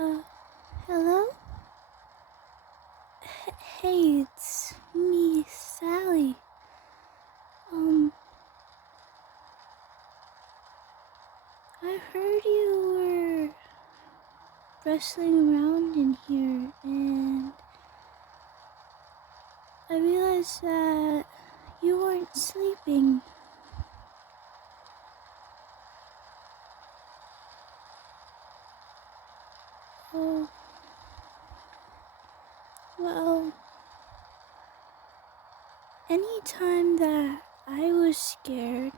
Uh, Hello? Hey, it's me, Sally. Um, I heard you were wrestling around in here, and I realized that you weren't sleeping. Oh, well, anytime that I was scared,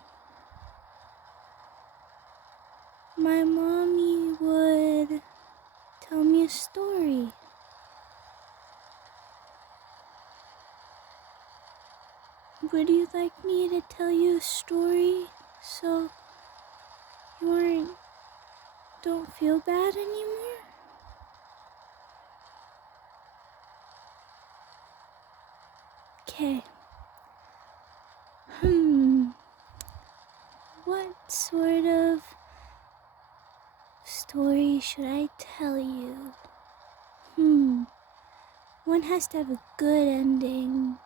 my mommy would tell me a story. Would you like me to tell you a story so you don't feel bad anymore? Okay. What sort of story should I tell you? One has to have a good ending.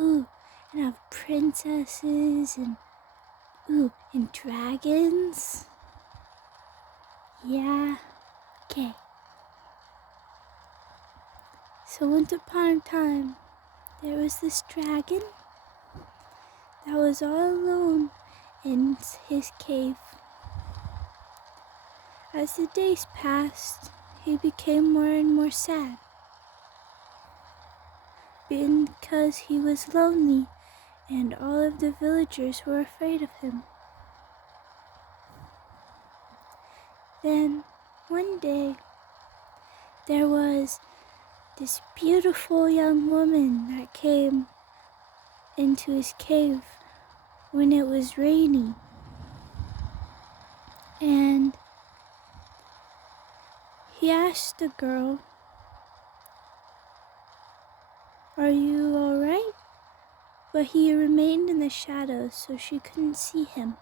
Ooh, and have princesses and dragons. Yeah, okay. So once upon a time, there was this dragon that was all alone in his cave. As the days passed, he became more and more sad because he was lonely and all of the villagers were afraid of him. Then, one day, there was this beautiful young woman that came into his cave when it was raining. And he asked the girl, "Are you alright?" But he remained in the shadows so she couldn't see him.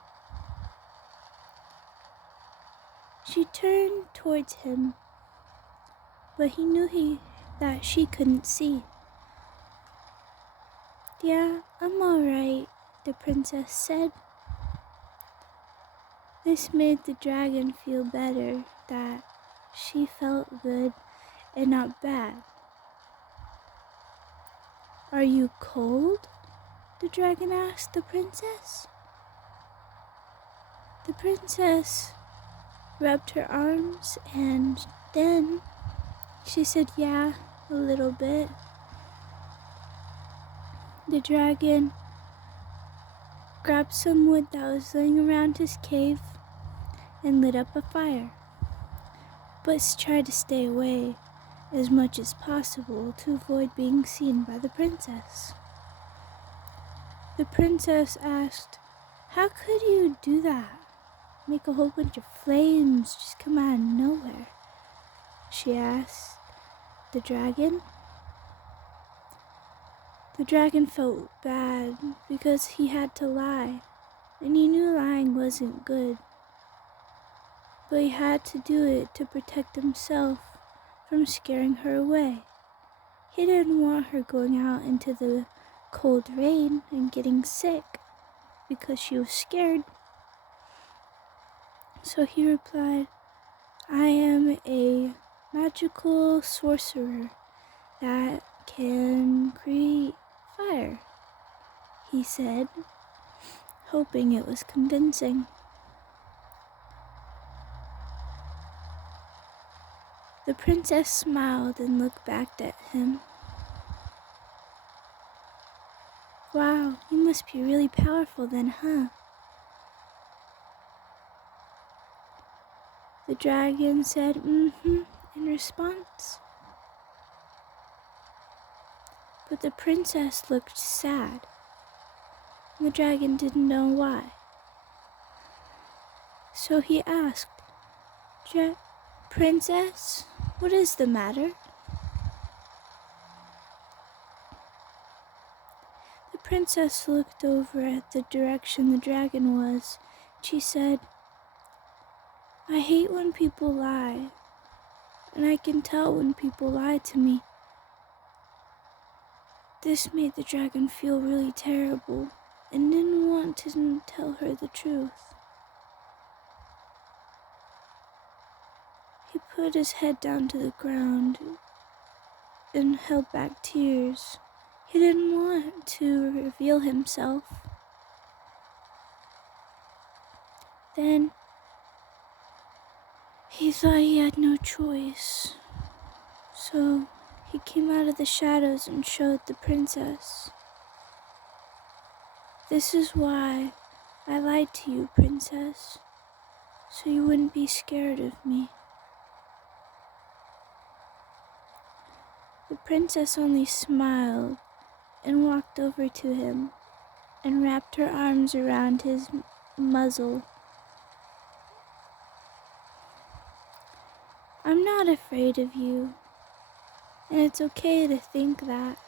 She turned towards him, but he knew that she couldn't see. "Yeah, I'm alright," the princess said. This made the dragon feel better, that she felt good and not bad. "Are you cold?" the dragon asked the princess. The princess rubbed her arms and then she said, "Yeah, a little bit." The dragon grabbed some wood that was laying around his cave and lit up a fire, but tried to stay away as much as possible to avoid being seen by the princess. The princess asked, "How could you do that? Make a whole bunch of flames just come out of nowhere?" she asked the dragon. The dragon felt bad because he had to lie, and he knew lying wasn't good. But he had to do it to protect himself from scaring her away. He didn't want her going out into the cold rain and getting sick because she was scared. So he replied, "I am a magical sorcerer that can create fire," he said, hoping it was convincing. The princess smiled and looked back at him. "Wow, you must be really powerful then, huh?" The dragon said, in response. But the princess looked sad, and the dragon didn't know why. So he asked, "Princess, what is the matter?" The princess looked over at the direction the dragon was. She said, "I hate when people lie. and I can tell when people lie to me. This made the dragon feel really terrible and didn't want to tell her the truth. He put his head down to the ground and held back tears. He didn't want to reveal himself. Then he thought he had no choice. So he came out of the shadows and showed the princess. This is why I lied to you, princess, so you wouldn't be scared of me. The princess only smiled and walked over to him and wrapped her arms around his muzzle. I'm not afraid of you, and it's okay to think that,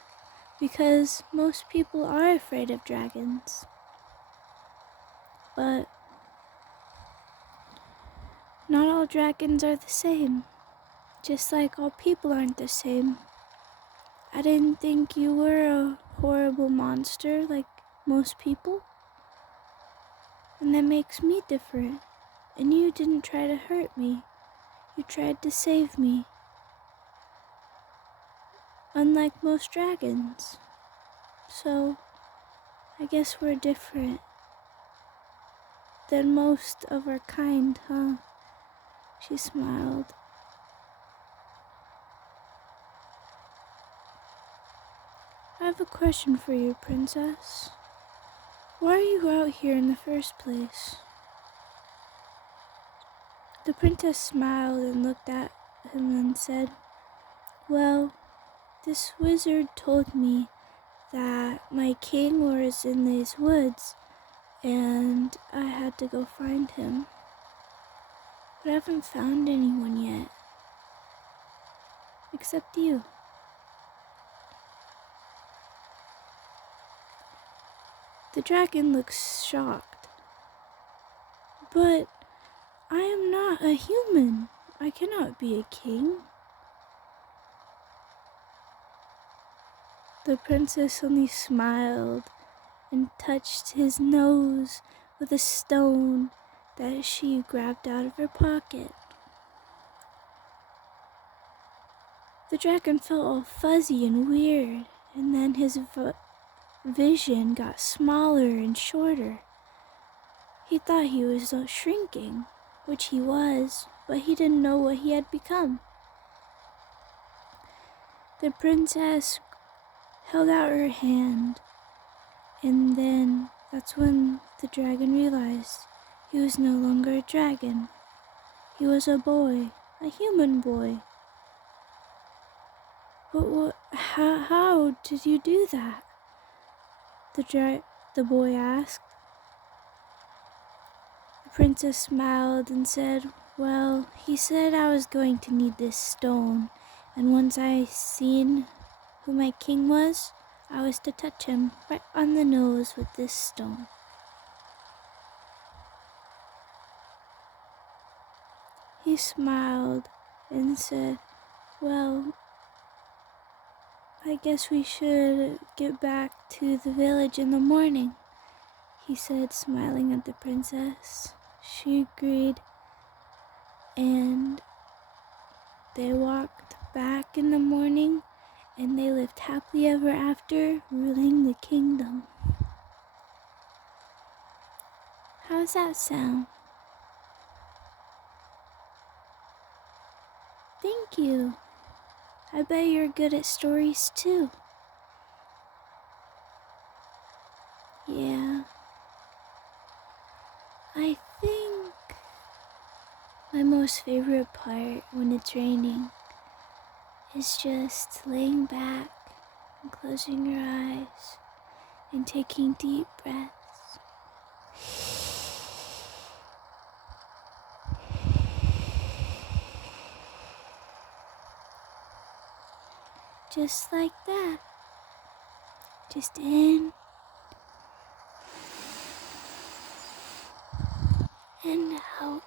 because most people are afraid of dragons. But not all dragons are the same, just like all people aren't the same. I didn't think you were a horrible monster like most people, and that makes me different. And you didn't try to hurt me, you tried to save me. Unlike most dragons. So, I guess we're different than most of our kind, huh? She smiled. I have a question for you, princess. Why are you out here in the first place? The princess smiled and looked at him and said, well, this wizard told me that my king was in these woods and I had to go find him. But I haven't found anyone yet. Except you. The dragon looks shocked. But I am not a human. I cannot be a king. The princess only smiled and touched his nose with a stone that she grabbed out of her pocket. The dragon felt all fuzzy and weird, and then his vision got smaller and shorter. He thought he was shrinking, which he was, but he didn't know what he had become. The princess held out her hand, and then that's when the dragon realized he was no longer a dragon. He was a boy, a human boy. But how did you do that? The boy asked. The princess smiled and said, well, he said I was going to need this stone, and once I seen who my king was, I was to touch him right on the nose with this stone. He smiled and said, well, I guess we should get back to the village in the morning, he said, smiling at the princess. She agreed, and they walked back in the morning, and they lived happily ever after, ruling the kingdom. How's that sound? Thank you. I bet you're good at stories too. Yeah. I think my most favorite part when it's raining is just laying back and closing your eyes and taking deep breaths. Just like that. Just in and out.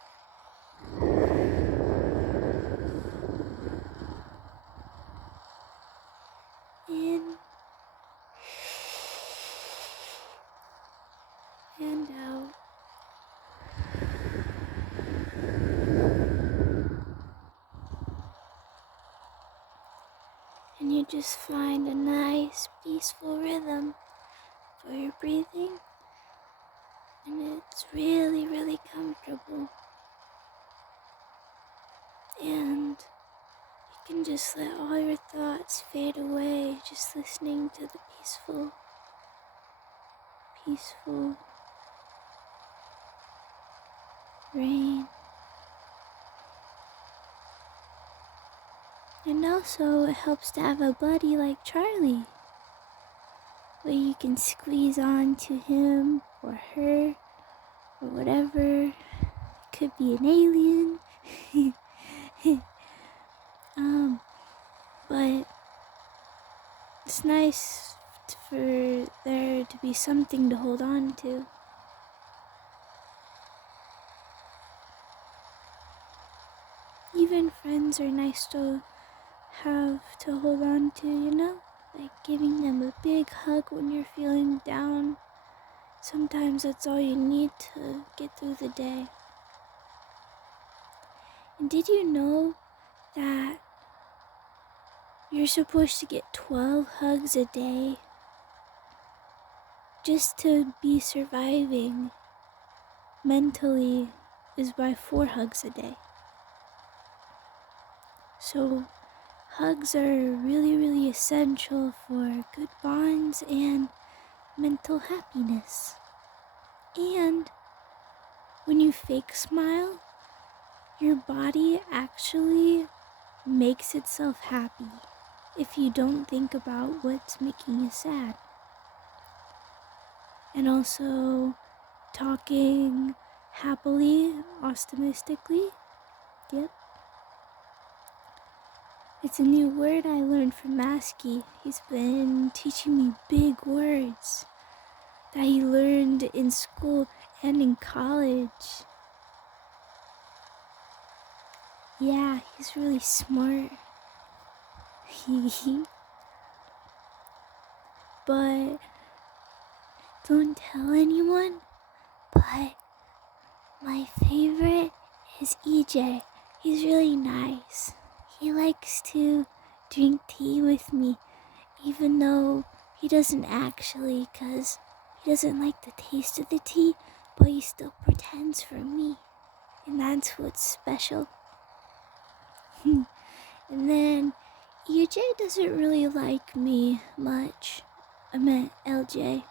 and you just find a nice, peaceful rhythm for your breathing, and it's really, really comfortable. And you can just let all your thoughts fade away, just listening to the peaceful rain. And also, it helps to have a buddy like Charlie, where you can squeeze on to him or her or whatever. It could be an alien. But it's nice for there to be something to hold on to. Even friends are nice to have to hold on to, like giving them a big hug when you're feeling down. Sometimes that's all you need to get through the day. And did you know that you're supposed to get 12 hugs a day just to be surviving mentally is by 4 hugs a day. So hugs are really, really essential for good bonds and mental happiness. And when you fake smile, your body actually makes itself happy if you don't think about what's making you sad. And also talking happily, optimistically. Yep. It's a new word I learned from Maskey. He's been teaching me big words that he learned in school and in college. Yeah, he's really smart. But don't tell anyone. But my favorite is EJ. He's really nice. He likes to drink tea with me, even though he doesn't actually, 'cause he doesn't like the taste of the tea, but he still pretends for me. And that's what's special. And then EJ doesn't really like me much. I meant LJ.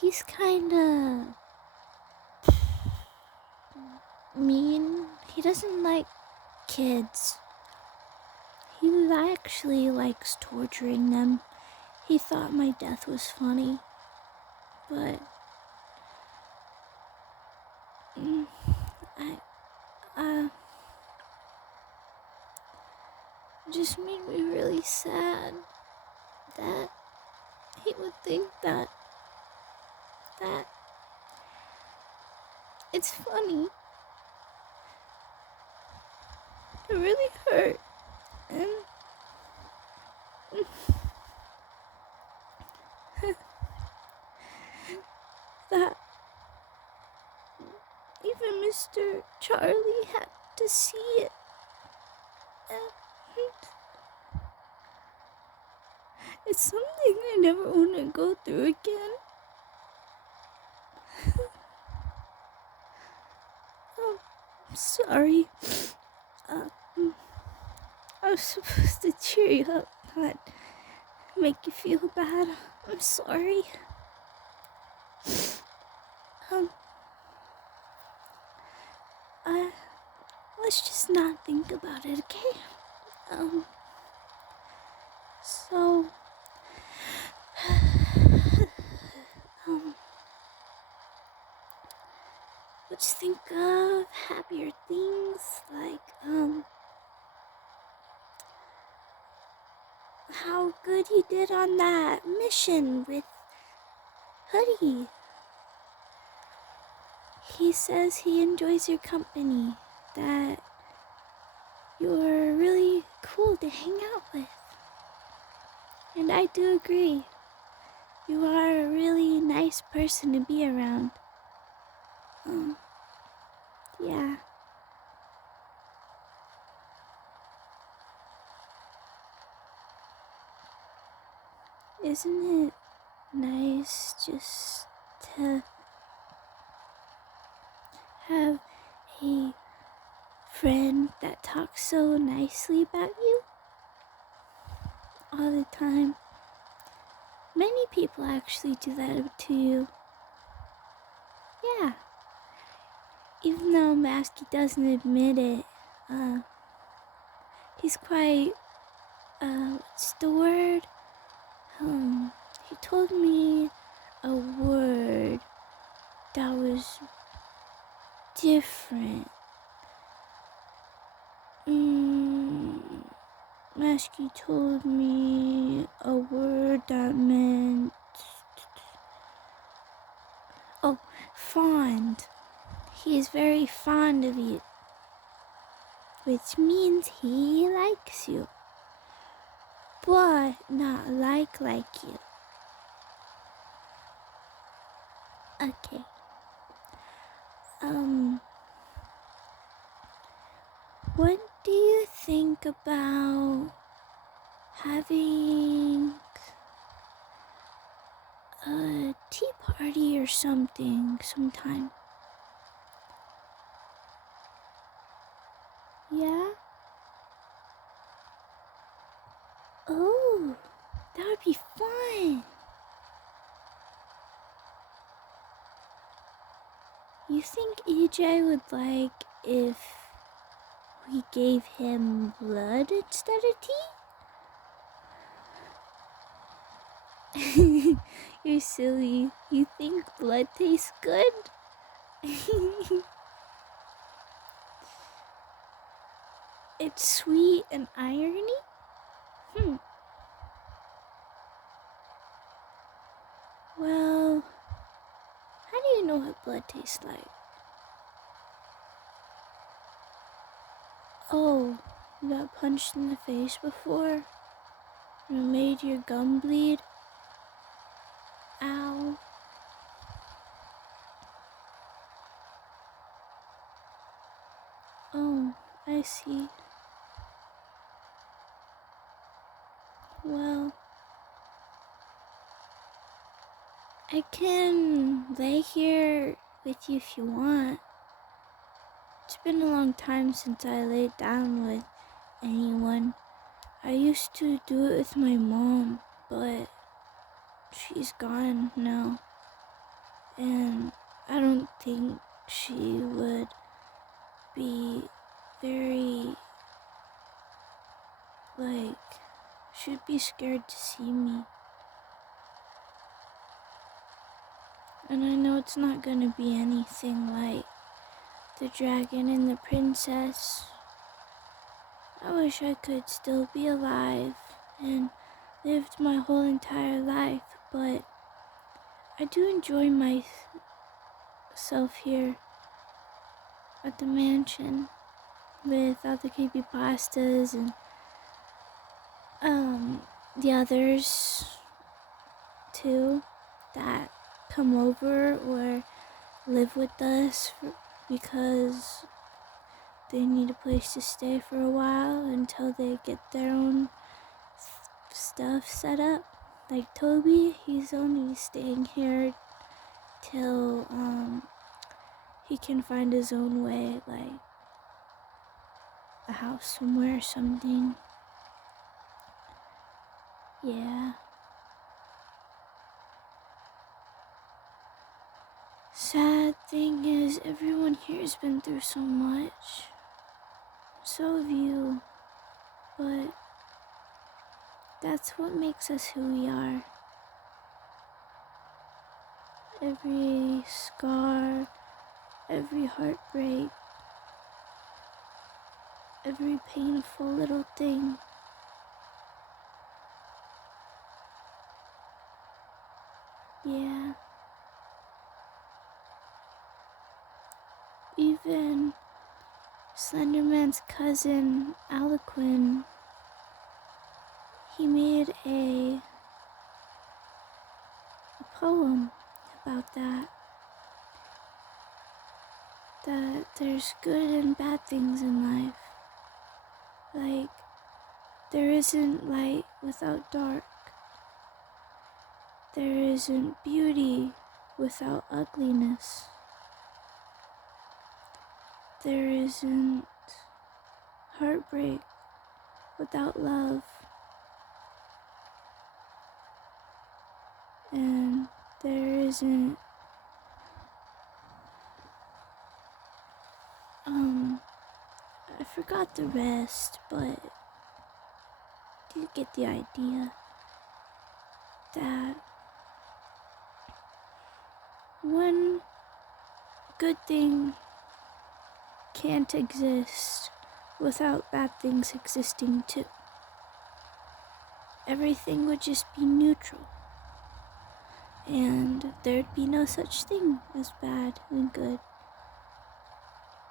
He's kinda mean. He doesn't like kids. He actually likes torturing them. He thought my death was funny, but just made me really sad that he would think that it's funny. It really hurt. And that even Mr. Charlie had to see it. And it's something I never want to go through again. Oh, I'm sorry. I was supposed to cheer you up, not make you feel bad. I'm sorry. Let's just not think about it, okay? So, let's think of happier things, like, how good you did on that mission with Hoodie. He says he enjoys your company, that you're really cool to hang out with. And I do agree. You are a really nice person to be around. Yeah. Isn't it nice just to have a friend that talks so nicely about you all the time? Many people actually do that to you. Yeah. Even though Masky doesn't admit it, he's quite, what's the word? He told me a word that was different. Masky told me a word that meant, fond. He is very fond of you, which means he likes you, but not like you. Okay. What do you think about having a tea party or something sometime? Yeah? Oh, that would be fun. You think EJ would like if we gave him blood instead of tea? You're silly. You think blood tastes good? It's sweet and irony? Well, how do you know what blood tastes like? Oh, you got punched in the face before? And it made your gum bleed? Ow. Oh, I see. Well, I can lay here with you if you want. It's been a long time since I laid down with anyone. I used to do it with my mom, but she's gone now. And I don't think she would be very, she'd be scared to see me. And I know it's not gonna be anything like the dragon and the princess. I wish I could still be alive and lived my whole entire life, but I do enjoy myself here at the mansion with all the creepypastas and the others too that come over or live with us because they need a place to stay for a while until they get their own stuff set up. Like Toby, he's only staying here till he can find his own way, like a house somewhere or something. Yeah. Sad thing is, everyone here has been through so much. So have you. But that's what makes us who we are. Every scar, every heartbreak, every painful little thing. Yeah. Even Slenderman's cousin, Aliquin, he made a poem about that. That there's good and bad things in life. Like, there isn't light without dark. There isn't beauty without ugliness. There isn't heartbreak without love. And there isn't I forgot the rest, but you get the idea that one good thing can't exist without bad things existing too. Everything would just be neutral, and there'd be no such thing as bad and good.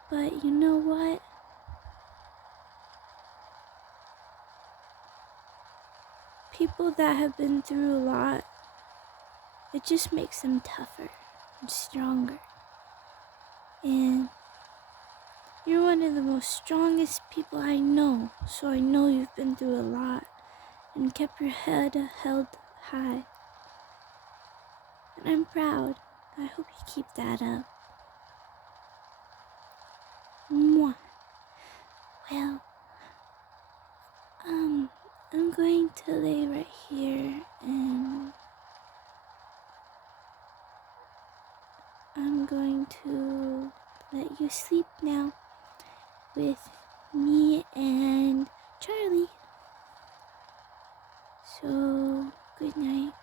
But you know what? People that have been through a lot, it just makes them tougher and stronger. And you're one of the most strongest people I know, so I know you've been through a lot and kept your head held high. And I'm proud. I hope you keep that up. Mwah. Well, I'm going to lay right here and I'm going to let you sleep now with me and Charlie. So, good night.